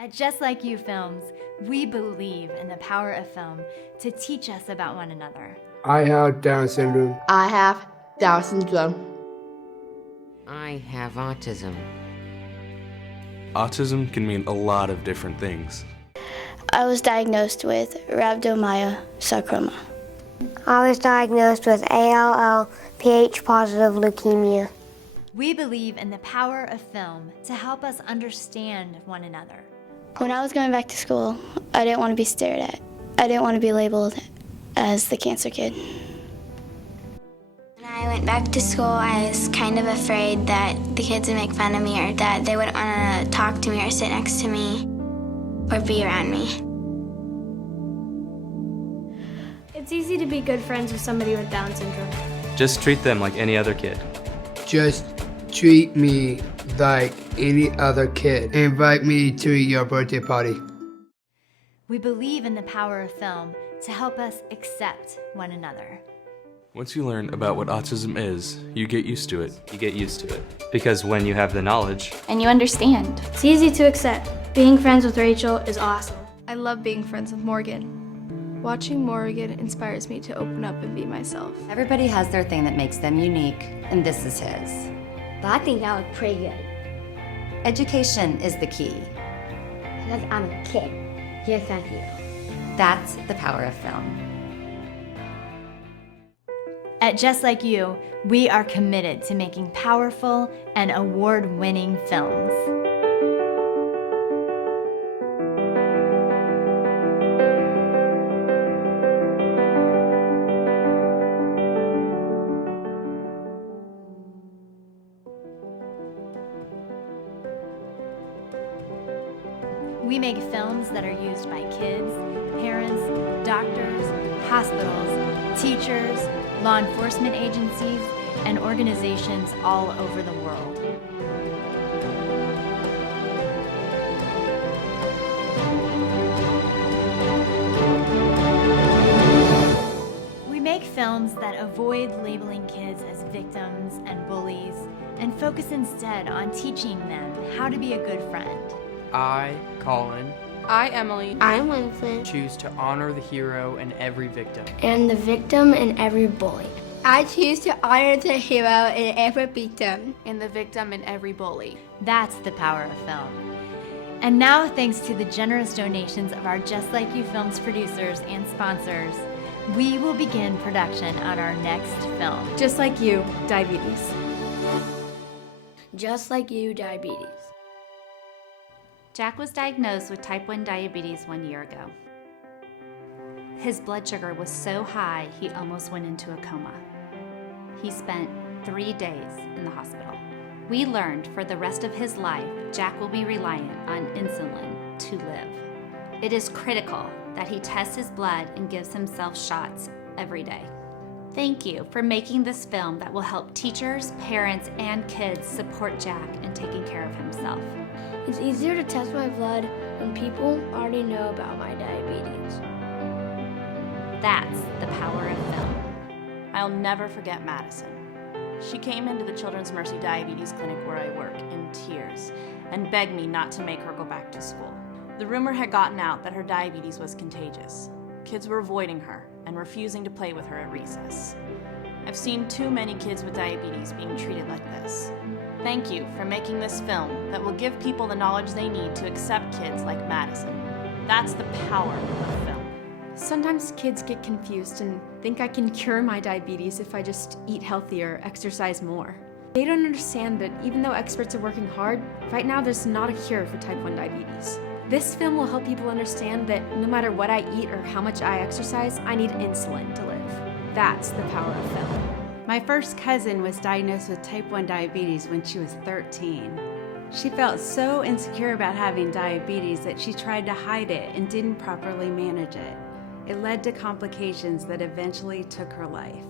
At Just Like You Films, we believe in the power of film to teach us about one another. I have Down syndrome. I have Down syndrome. I have autism. Autism can mean a lot of different things. I was diagnosed with rhabdomyosarcoma. I was diagnosed with ALL, Ph-positive leukemia. We believe in the power of film to help us understand one another. When I was going back to school, I didn't want to be stared at. I didn't want to be labeled as the cancer kid. When I went back to school, I was kind of afraid that the kids would make fun of me or that they wouldn't want to talk to me or sit next to me or be around me. It's easy to be good friends with somebody with Down syndrome. Just treat them like any other kid. Just treat me like any other kid. Invite me to your birthday party. We believe in the power of film to help us accept one another. Once you learn about what autism is, you get used to it. You get used to it. Because when you have the knowledge, And you understand. It's easy to accept. Being friends with Rachel is awesome. I love being friends with Morgan. Watching Morgan inspires me to open up and be myself. Everybody has their thing that makes them unique, and this is his. But I think that was pretty good. Education is the key. Because I'm a kid, just like you. That's the power of film. At Just Like You, we are committed to making powerful and award-winning films. We make films that are used by kids, parents, doctors, hospitals, teachers, law enforcement agencies, and organizations all over the world. We make films that avoid labeling kids as victims and bullies and focus instead on teaching them how to be a good friend. I, Colin, I, Emily, I'm Winston. choose to honor the hero and every victim. And the victim and every bully. I choose to honor the hero and every victim. and the victim and every bully. That's the power of film. And now, thanks to the generous donations of our Just Like You Films producers and sponsors, we will begin production on our next film. Just Like You, Diabetes. Just Like You, Diabetes. Jack was diagnosed with type 1 diabetes 1 year ago. His blood sugar was so high, he almost went into a coma. He spent 3 days in the hospital. We learned for the rest of his life, Jack will be reliant on insulin to live. It is critical that he tests his blood and gives himself shots every day. Thank you for making this film that will help teachers, parents, and kids support Jack in taking care of himself. It's easier to test my blood when people already know about my diabetes. That's the power of film. I'll never forget Madison. She came into the Children's Mercy Diabetes Clinic where I work in tears and begged me not to make her go back to school. The rumor had gotten out that her diabetes was contagious. Kids were avoiding her and refusing to play with her at recess. I've seen too many kids with diabetes being treated like this. Thank you for making this film that will give people the knowledge they need to accept kids like Madison. That's the power of film. Sometimes kids get confused and think I can cure my diabetes if I just eat healthier, exercise more. They don't understand that even though experts are working hard, right now there's not a cure for type 1 diabetes. This film will help people understand that no matter what I eat or how much I exercise, I need insulin to live. That's the power of film. My first cousin was diagnosed with type 1 diabetes when she was 13. She felt so insecure about having diabetes that she tried to hide it and didn't properly manage it. It led to complications that eventually took her life.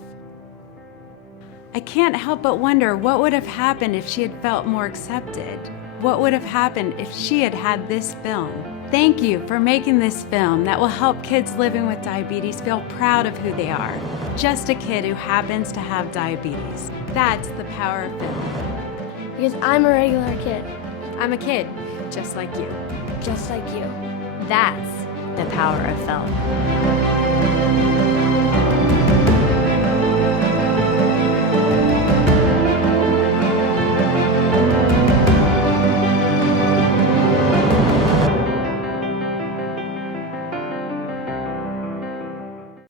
I can't help but wonder what would have happened if she had felt more accepted. What would have happened if she had had this film? Thank you for making this film that will help kids living with diabetes feel proud of who they are. Just a kid who happens to have diabetes. That's the power of film. Because I'm a regular kid. I'm a kid, just like you. just like you. That's the power of film.